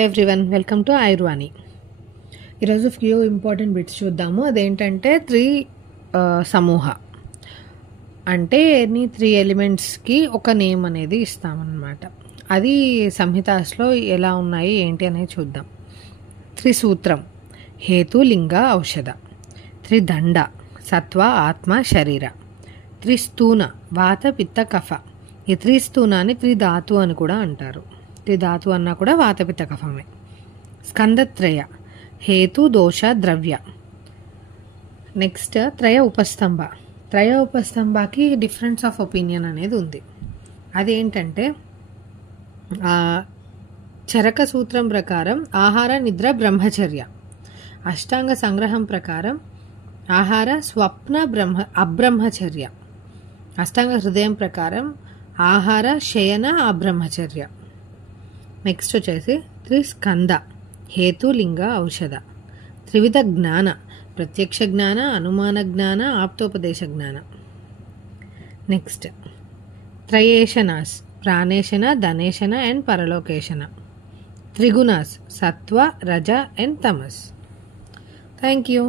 Everyone welcome to ఐర్వాణి. ఈరోజు few important bits చూద్దాము. అదేంటంటే సమూహ అంటే ఎనీ 3 ఎలిమెంట్స్కి ఒక నేమ్ అనేది ఇస్తామన్నమాట. అది సంహితాస్లో ఎలా ఉన్నాయి ఏంటి అనేది చూద్దాం. త్రిసూత్రం హేతు లింగ ఔషధ. త్రిదండ సత్వ ఆత్మ శరీర. త్రిస్తూన వాత పిత్త కఫ. ఈ త్రిస్తూనాన్ని త్రిధాతు అని కూడా అంటారు. ధాతు అన్నా కూడా వాతపిత్త కఫమే. స్కందత్రయ హేతు దోష ద్రవ్య. నెక్స్ట్ త్రయ ఉపస్తంభ. త్రయ ఉపస్తంభకి డిఫరెన్స్ ఆఫ్ ఒపీనియన్ అనేది ఉంది. అదేంటంటే చరక సూత్రం ప్రకారం ఆహార నిద్ర బ్రహ్మచర్య. అష్టాంగ సంగ్రహం ప్రకారం ఆహార స్వప్న అబ్రహ్మచర్య. అష్టాంగ హృదయం ప్రకారం ఆహార శయన అబ్రహ్మచర్య. నెక్స్ట్ వచ్చేసి త్రిస్కంద హేతు లింగ ఔషధ. త్రివిధ జ్ఞాన ప్రత్యక్ష జ్ఞాన అనుమాన జ్ఞాన ఆప్తోపదేశ జ్ఞాన. Next త్రయేషనాస్ ప్రాణేషణ ధనేషణ and పరలోకేషణ. త్రిగుణాస్ సత్వ రజ అండ్ తమస్. Thank you.